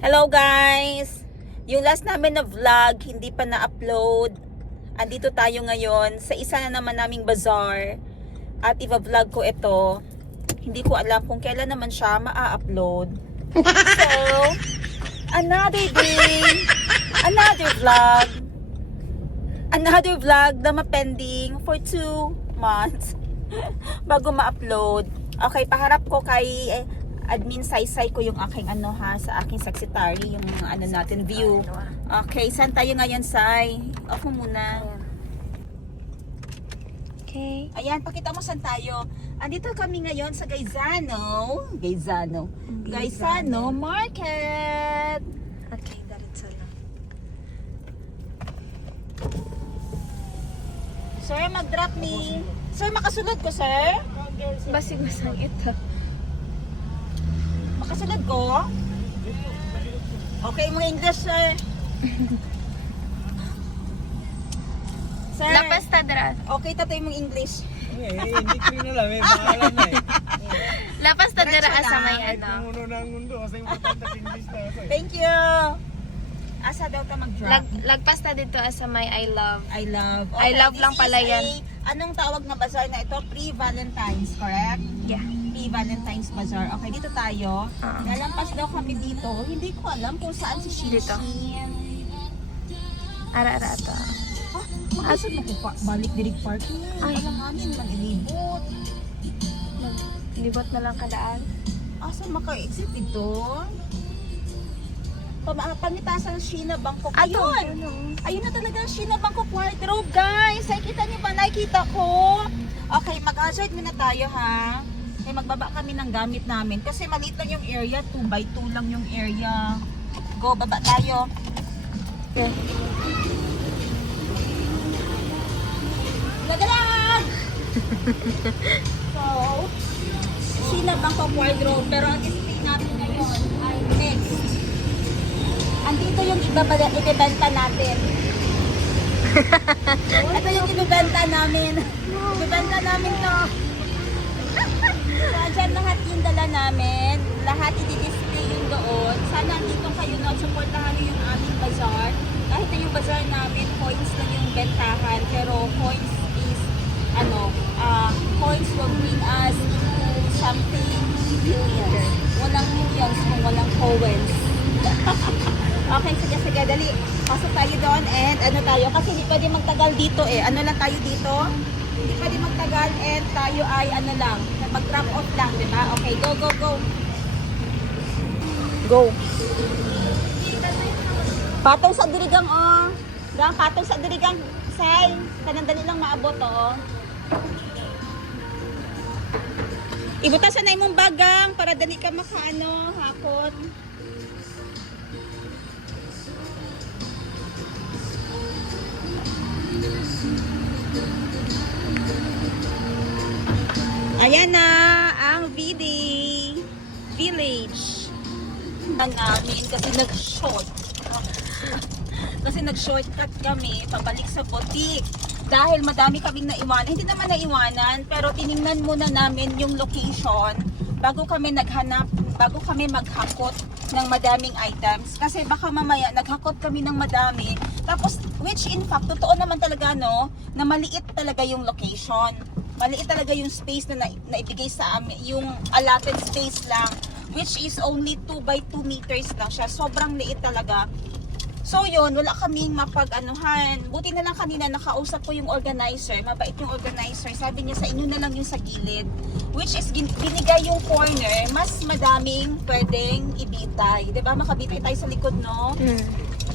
Hello guys! Yung last namin na vlog, hindi pa na-upload. Andito tayo ngayon sa isa na naman naming bazaar. At i-vlog ko ito. Hindi ko alam kung kailan naman siya ma-upload. So, another day, another vlog. Another vlog na ma-pending for 2 months bago ma-upload. Okay, paharap ko kay admin Saysay ko yung aking sa aking secretary, yung mga natin view. Okay, saan tayo ngayon, Say? Off mo muna. Okay. Ayan, pakita mo saan tayo. Andito kami ngayon sa Gaisano Market. Okay, diretso lang. Sir, mag-drop ni. Sir, makasunod ko, sir? Basig-basang ito. Makasunod ko? Okay, mga English, sir. Sir, Lapas tadra. okay tatay mong English. Hindi ko rin alam eh, pangalan na eh. Lapas tadra Diretso sa lang. may Kahit ano. kung ng mundo, kasi importante English na ako eh. Thank you. Asa daw ta mag-drop? Lagpas ta dito sa may I love. I love. I love lang this pala is yan. Anong tawag na bazaar na ito? Pre-Valentine's, correct? Yeah. Pre-Valentine's bazaar. Okay, dito tayo. Oo. Nalampas daw kami dito. Hindi ko alam kung saan si Shinshin. Dito. Ara-ara ito. Ha? Mag-isip mo ko balik dirig parking na. Ay. Alam namin, mag-ilibot. Libot na lang kadaan. Asa maka-exit ito? Pamitasan ng Sheena Bangkok. Ato. Ayun! Ayun na talaga ang Sheena Bangkok wardrobe, guys! Nakikita niyo ba? Nakikita ko! Okay, mag-hazard muna tayo, ha? Okay, magbaba kami ng gamit namin. Kasi maliit lang yung area. 2x2 lang yung area. Go, baba tayo. Okay. Lagalag! So, Sheena Bangkok wardrobe. Pero ang display natin ngayon ay next. Andito yung ibebenta natin. Ito yung ibebenta namin. Ibebenta namin to. So, andyan lahat yung dala namin. Lahat i-display yung doon. Sana andito kayo na supportahan nyo yung aming bazaar. Kahit na yung bazaar namin, coins lang yung bentahan. Pero coins is, coins will bring us into something millions. Walang millions kung walang coins. Okay, sige, dali. Pasok tayo doon and tayo. Kasi hindi pwede magtagal dito eh. Ano lang tayo dito? Hindi pwede magtagal and tayo ay lang. Mag-drop off lang, di ba? Okay, go. Go. Patong sa dirigang, oh. Patong sa dirigang, say. Kanandali lang maabot, oh. Ibutasan na imong bagang para dali ka hakot. Ayan na ang village namin kasi nag-shortcut kami pabalik sa boutique dahil madami kaming naiwanan. Hindi naman naiwanan pero tiningnan muna namin yung location bago kami maghakot ng madaming items kasi baka mamaya naghakot kami ng madami tapos which in fact totoo naman talaga na maliit talaga yung location. Maliit talaga yung space na naibigay sa amin, yung allotted space lang, which is only 2x2 meters lang siya. Sobrang liit talaga. So yun, wala kaming mapag-anuhan. Buti na lang kanina nakausap ko yung organizer, mabait yung organizer. Sabi niya sa inyo na lang yung sa gilid, which is binigay yung corner, mas madaming pwedeng ibitay. Diba? Makabitay tayo sa likod, no?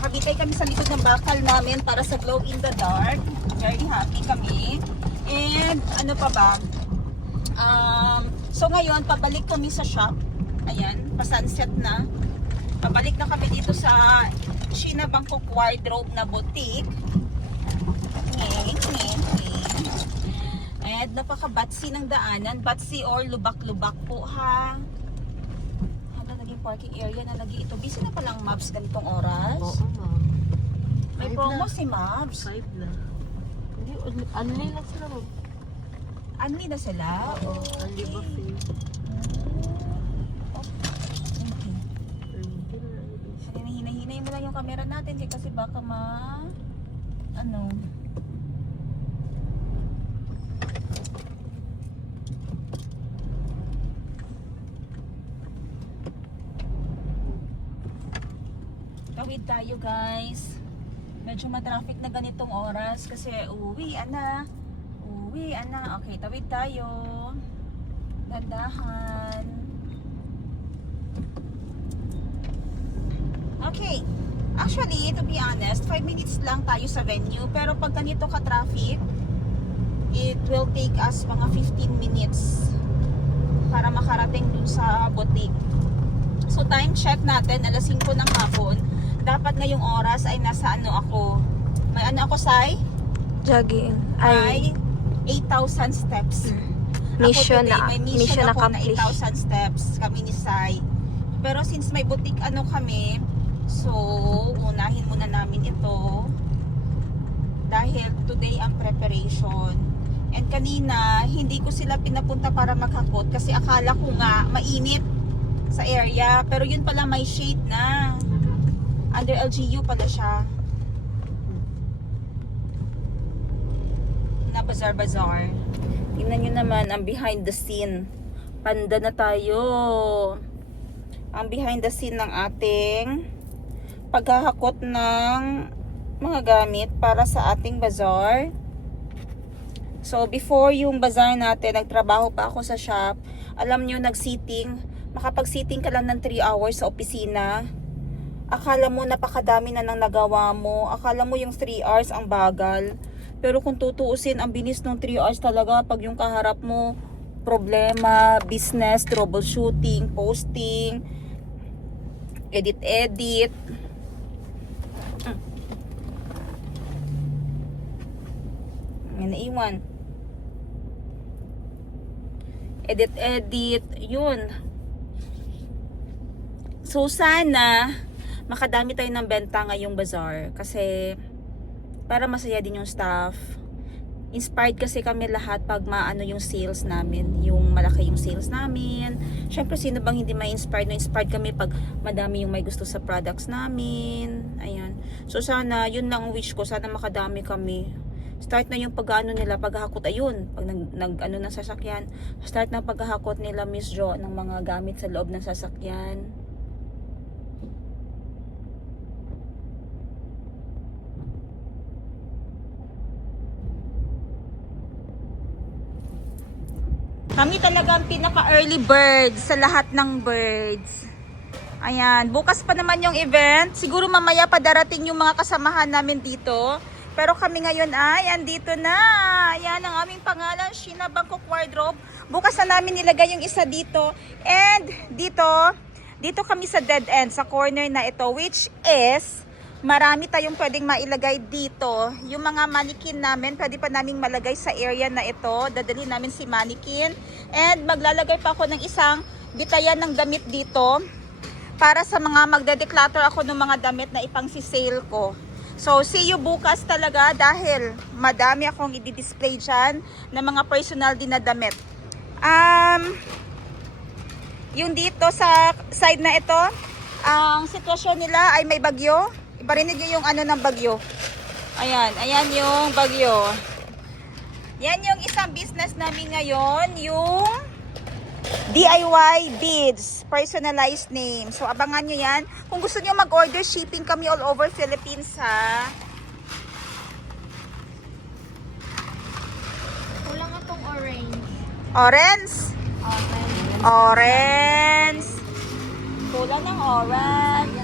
Makabitay kami sa likod ng bakal namin para sa glow in the dark. Very happy kami. And ano pa ba? So ngayon, pabalik kami sa shop. Ayan, pa-sunset na. Pabalik na kami dito sa Sheena Bangkok wardrobe na boutique. And napaka-batsy ng daanan. Batsy or lubak-lubak po, ha? Hala, naging parking area na lagi ito. Busy na palang Mavs ganitong oras. Oo, ma'am. May promo si Mavs. 5 na. Hindi, lang sila, ma'am. Unli na sila? Oo, unli buffet. Okay. Hindi na, Patayin mo lang yung camera natin kasi baka ano. Tawid tayo guys. Medyo matraffic na ganitong oras kasi uwi na. Okay, tawid tayo. Dandahan. Okay. Actually, to be honest, 5 minutes lang tayo sa venue. Pero pag ganito ka-traffic, it will take us mga 15 minutes para makarating dun sa boutique. So, time check natin, alas 5 ng hapon. Dapat ngayong oras ay nasa ano ako. May ano ako, Sai? Jogging. Ay 8,000 steps. Mission Ako today, na. may Mission ako na accomplished. 8,000 steps kami ni Sai. Pero since may boutique ano kami, so unahin muna namin ito dahil today ang preparation. And kanina, hindi ko sila pinapunta para maghakot kasi akala ko nga mainit sa area. Pero yun pala may shade na. Under LGU pala siya. Na bazaar. Tingnan nyo naman ang behind the scene. Panda na tayo. Ang behind the scene ng ating paghahakot ng mga gamit para sa ating bazaar. So, before yung bazaar natin, nagtrabaho pa ako sa shop. Alam nyo, nag-sitting. Makapag-sitting ka lang ng 3 hours sa opisina. Akala mo napakadami na nang nagawa mo. Akala mo yung 3 hours ang bagal. Pero kung tutuusin, ang bilis ng 3 hours talaga pag yung kaharap mo, problema, business, troubleshooting, posting, edit. May naiwan. Edit, yun. So sana makadami tayo ng benta ngayong bazaar kasi para masaya din yung staff. Inspired kasi kami lahat pag maano yung sales namin, yung malaki yung sales namin. Syempre sino bang hindi ma-inspired? Na-inspired kami pag madami yung may gusto sa products namin. Ayan. So sana yun lang ang wish ko, sana makadami kami. Start na yung pag-ano nila, paghahakot ayun. Pag nag-ano ng sasakyan, start na paghahakot nila Miss Jo ng mga gamit sa loob ng sasakyan. Kami talaga ang pinaka-early birds sa lahat ng birds. Ayan, bukas pa naman yung event. Siguro mamaya pa darating yung mga kasamahan namin dito. Pero kami ngayon ay andito na. Ayan ang aming pangalan, Sheena Bangkok Wardrobe. Bukas na namin nilagay yung isa dito. And dito kami sa dead end, sa corner na ito, which is marami tayong pwedeng mailagay dito. Yung mga mannequin namin, pwede pa naming malagay sa area na ito. Dadalhin namin si mannequin. And maglalagay pa ako ng isang bitayan ng damit dito para sa mga magde-declutter ako ng mga damit na ipang-sale ko. So, see you bukas talaga dahil madami akong i-display dyan na mga personal din na damit. Yung dito sa side na ito, ang sitwasyon nila ay may bagyo. Iparinig nyo yung ano ng bagyo. Ayan yung bagyo. Yan yung isang business namin ngayon, yung DIY beads, personalized name. So abangan nyo yan. Kung gusto nyo mag-order, shipping kami all over Philippines ha. Kulang itong orange. Orange? Orange. Kulang ng orange.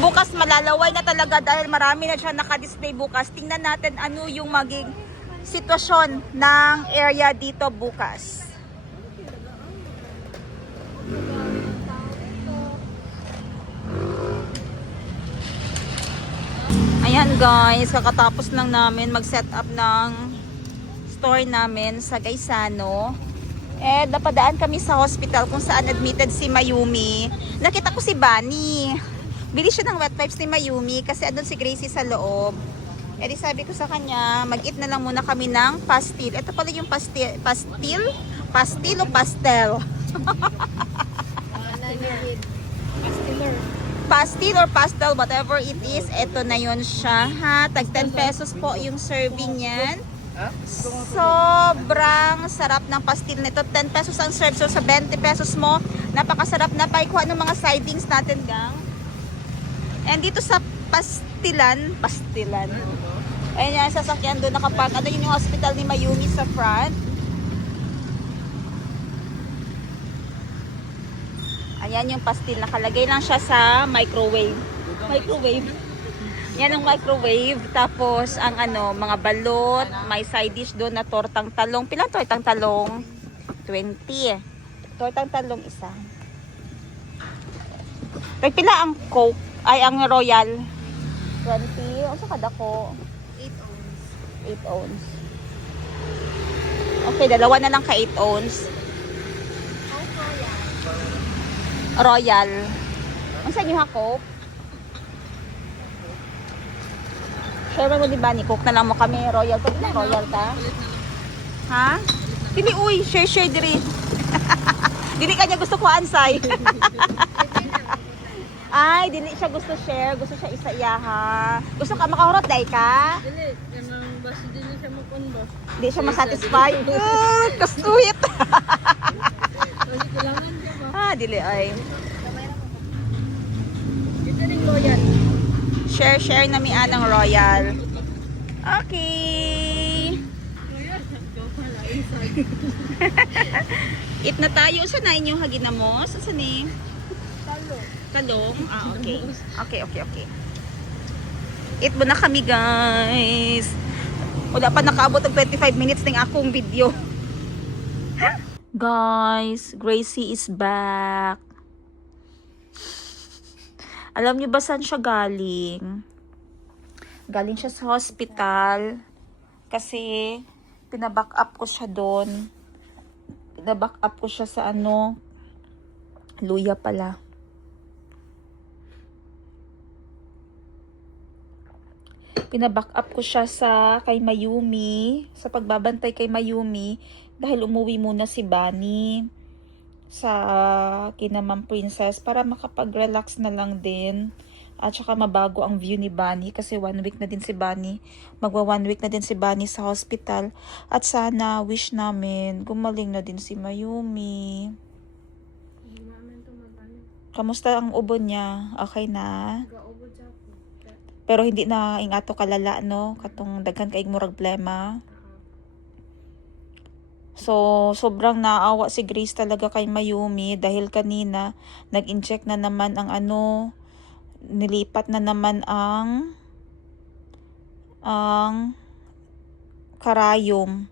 Bukas malalaway na talaga dahil marami na siya naka-display bukas. Tingnan natin ano yung maging sitwasyon ng area dito bukas. Ayan guys, kakatapos lang namin mag-set up ng store namin sa Gaisano. Napadaan kami sa hospital kung saan admitted si Mayumi. Nakita ko si Bunny. Bili siya ng wet wipes ni Mayumi kasi andun si Gracie sa loob. Di sabi ko sa kanya, mag-eat na lang muna kami ng pastil. Ito pala yung pastil Pastil o pastel? Pastil or pastel, whatever it is, ito na yun siya ha. Tag 10 pesos po yung serving yan. Sobrang sarap ng pastil nito. 10 pesos ang serve. So sa 20 pesos mo, napakasarap na paikuha ng mga sidings natin, gang. And dito sa pastilan. Ayan yan, sasakyan doon nakapark. Ano yun yung hospital ni Mayumi sa front. Ayan yung pastil. Nakalagay lang siya sa microwave. Yan ang microwave. Tapos ang ano, mga balot. May side dish doon na tortang talong. Pilang tortang talong? 20. Tortang talong isa. Pila ang Coke? Ay, ang Royal? 20. O sa kada ko? 8 ounce. Okay, dalawa na lang ka 8 ounce. Royal. Ang sa inyo ha, Coke? Share mo di ba ni Coke na lang mo kami. Royal. Pwede na Royal ka? Ha? Dili, uy. Share diri. Dili kanya gusto ko ansay. Ay, dili siya gusto share. Gusto siya isa-iyaha. Gusto ka makahurot day ka? Dili, kanang basi dili siya makunba. Hindi siya masatisfy. Kastuit. Kasi kailangan siya ba? Dili ay. Ito ring Royal. Share na mi anang Royal. Okay. Royal, go pala inside. Eat na tayo. Saan na inyong haginamos? Saan ni? Talong? Okay. Okay. Eat mo na kami, guys. Wala pa nakaabot ng 25 minutes ng akong video. Guys, Gracie is back. Alam niyo ba saan siya galing? Galing siya sa hospital. Kasi, pinaback up ko siya doon. Pinaback up ko siya sa ano, luya pala. Pinaback up ko siya sa kay Mayumi, sa pagbabantay kay Mayumi, dahil umuwi muna si Bunny sa kina Ma'am Princess para makapag-relax na lang din. At saka mabago ang view ni Bunny kasi 1 week na din si Bunny. Magwa 1 week na din si Bunny sa hospital. At sana, wish namin, gumaling na din si Mayumi. Kamusta ang ubo niya? Okay na? Pero hindi na ingato kalala, no? Katong daghan kaig murag problema. So, sobrang naawa si Grace talaga kay Mayumi dahil kanina nag-inject na naman ang ano, nilipat na naman ang karayom,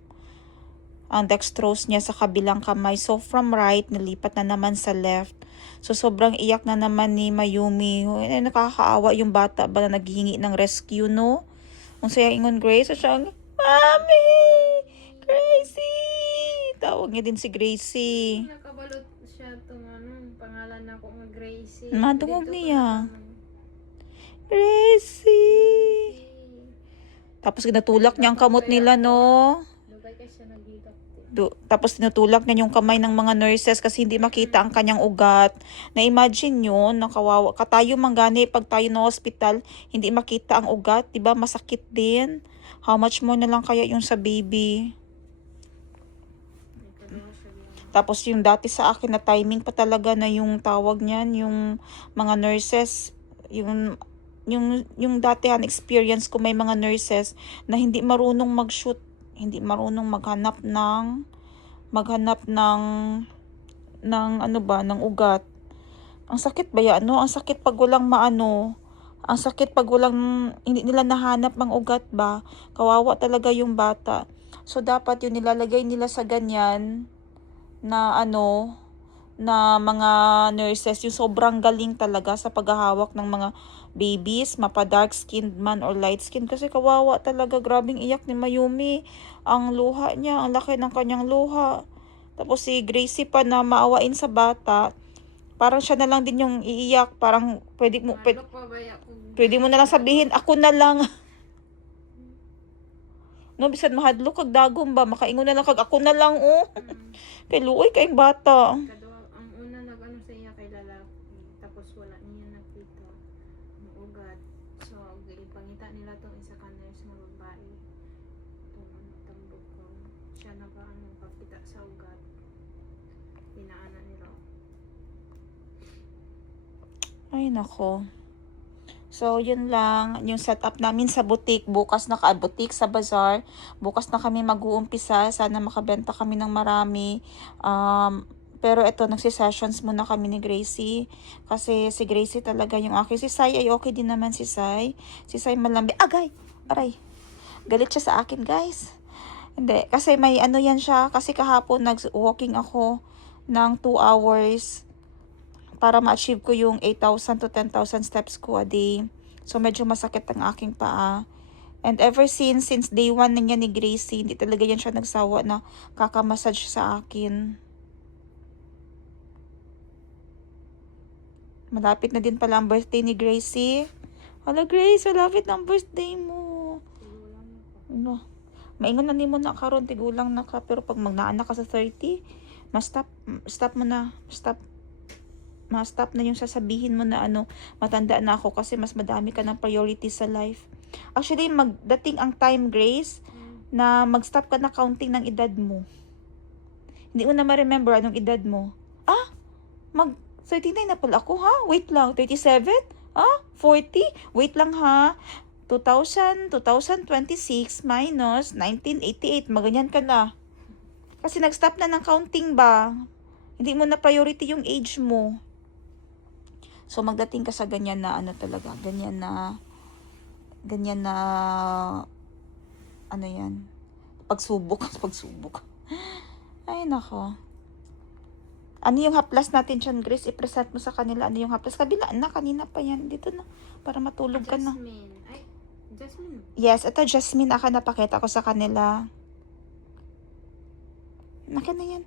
ang dextrose niya sa kabilang kamay. So, from right, nilipat na naman sa left. So, sobrang iyak na naman ni Mayumi. Nakakaawa yung bata ba na naghihingi ng rescue, no? Kung siya ingon Grace, siya, Mami! Gracie! Tawag niya din si Gracie. Nakabalot siya itong pangalan na ako nga Gracie. Madungog niya. Gracie! Tapos ginatulak niya ang kamot nila, no? Lugay ka siya nagigap. Tapos tinutulak niya yung kamay ng mga nurses kasi hindi makita ang kanyang ugat. Na-imagine yun, nakawawa. Katayo manggani pag tayo na hospital, hindi makita ang ugat. Diba? Masakit din. How much more na lang kaya yung sa baby? Tapos yung dati sa akin na timing pa talaga na yung tawag niyan, yung mga nurses, yung datihan experience ko, may mga nurses na hindi marunong mag-shoot, hindi marunong maghanap ng ano ba, ng ugat. Ang sakit ba yan, no? Ang sakit pag walang maano. Ang sakit pag walang, hindi nila nahanap ang ugat ba. Kawawa talaga yung bata. So, dapat yun nilalagay nila sa ganyan na ano, na mga nurses, yung sobrang galing talaga sa paghahawak ng mga babies, mapa dark skinned man or light skin, kasi kawawa talaga. Grabing iyak ni Mayumi, ang luha niya, ang laki ng kanyang luha. Tapos si Gracie pa na maawain sa bata, parang siya na lang din yung iiyak. Parang pwede mo na lang sabihin, ako na lang. No, bisan mahadlok kag dagom ba, makaingon na lang kag ako na lang, oh. Kay luoy kayong bata. Kadwa, ang una nag-ano sa iya kay lalaki. Tapos wala niya nakita. Ang ugat. So, ipangita nila tong isa ka nurse na babae. Itong tambok ko. Siya naka-ano, papita sa ugat. Pinaanan nila. Ay, nako. So, yun lang. Yung setup namin sa boutique. Bukas na boutique sa bazaar. Bukas na kami mag-uumpisa. Sana makabenta kami ng marami. Pero ito, nagsisessions muna kami ni Gracie. Kasi si Gracie talaga yung okay. Si Sai ay okay din naman si Sai. Si Sai malambi. Agay! Aray! Galit siya sa akin, guys. Hindi. Kasi may ano yan siya. Kasi kahapon nag-walking ako ng 2 hours para ma-achieve ko yung 8,000 to 10,000 steps ko a day. So, medyo masakit ang aking paa. And ever since day 1 na niya ni Gracie, hindi talaga yan siya nagsawa na kakamassage sa akin. Malapit na din pala ang birthday ni Gracie. Hala, Grace, malapit na ang birthday mo. Ano? Maingon na ni mo na karon, tigulang na ka. Pero pag magnaanak ka sa 30, stop mo na. Ma-stop na yung sasabihin mo na ano, matanda na ako kasi mas madami ka ng priority sa life. Actually, magdating ang time, Grace, na mag-stop ka na counting ng edad mo. Hindi mo na ma-remember anong edad mo. Mag-39 na pala ako, ha? Wait lang, 37? 40? Wait lang, ha? 2026 minus 1988, maganyan ka na. Kasi nag-stop na ng counting ba? Hindi mo na priority yung age mo. So, magdating ka sa ganyan na ano talaga, ganyan na, ano yan, pagsubok. Ay, nako. Ano yung haplas natin dyan, Grace? I-present mo sa kanila. Ano yung haplas? Kabila na, kanina pa yan. Dito na, para matulog ka na. Jasmine. Ay, Jasmine. Yes, ito Jasmine. Napakita ko sa kanila. Naka na yan.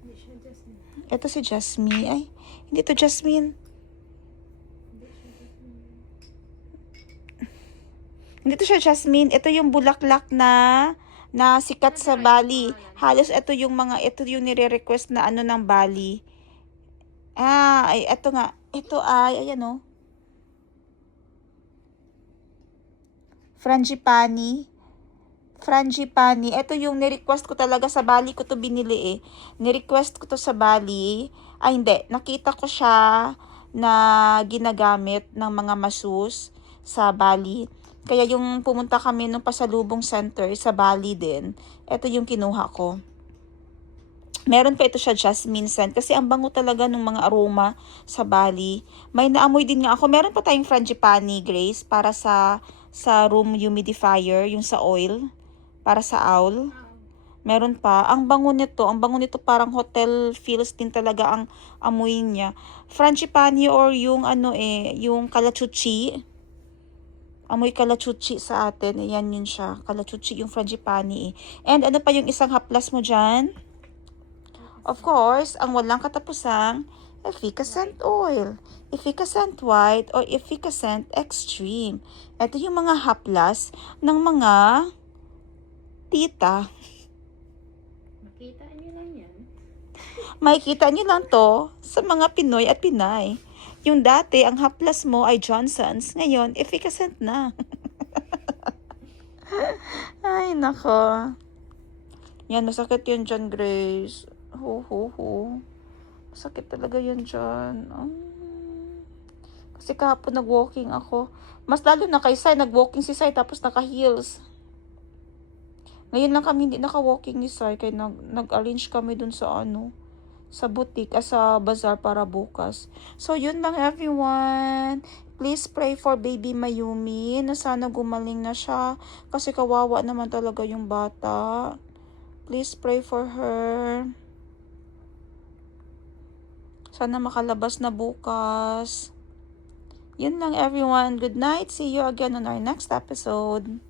Hindi siya Jasmine. Ito si Jasmine. Ay, hindi to Jasmine. Hindi to siya Jasmine. Ito yung bulaklak na sikat sa Bali. Halos ito yung nire-request na ano ng Bali. Ay, ito nga. Ito ay, ayan o. Frangipani. Ito yung ni-request ko talaga sa Bali ko to binili eh. Ni-request ko to sa Bali. Ay, hindi. Nakita ko siya na ginagamit ng mga masus sa Bali. Kaya yung pumunta kami nung pasalubong center sa Bali din, ito yung kinuha ko. Meron pa ito siya jasmine scent kasi ang bango talaga ng mga aroma sa Bali. May naamoy din nga ako. Meron pa tayong frangipani, Grace, para sa room humidifier, yung sa oil, para sa owl. Meron pa. Ang bango nito parang hotel feels din talaga ang amoy niya. Frangipani or yung yung kalachuchi. Amoy kalachuchi sa atin. Ayan yun siya. Kalachuchi yung frangipani eh. And ano pa yung isang haplas mo dyan? Of course, ang walang katapusang efficacent oil. Efficacent white or efficacent extreme. Ito yung mga haplas ng mga tita. Makita niyo lang yan. Makikita nyo lang to sa mga Pinoy at Pinay. Yung dati, ang haplas mo ay Johnson's. Ngayon, efficacent na. Ay, nako. Yan, masakit yun dyan, Grace. Masakit talaga yun dyan. Kasi kahapon nag-walking ako. Mas lalo na kay Sai, nag-walking si Sai tapos naka-heels. Ngayon lang kami hindi naka-walking ni Sai kaya nag-arrange kami dun sa sa boutique, sa bazaar para bukas. So, yun lang everyone. Please pray for baby Mayumi na sana gumaling na siya kasi kawawa naman talaga yung bata. Please pray for her. Sana makalabas na bukas. Yun lang everyone. Good night. See you again on our next episode.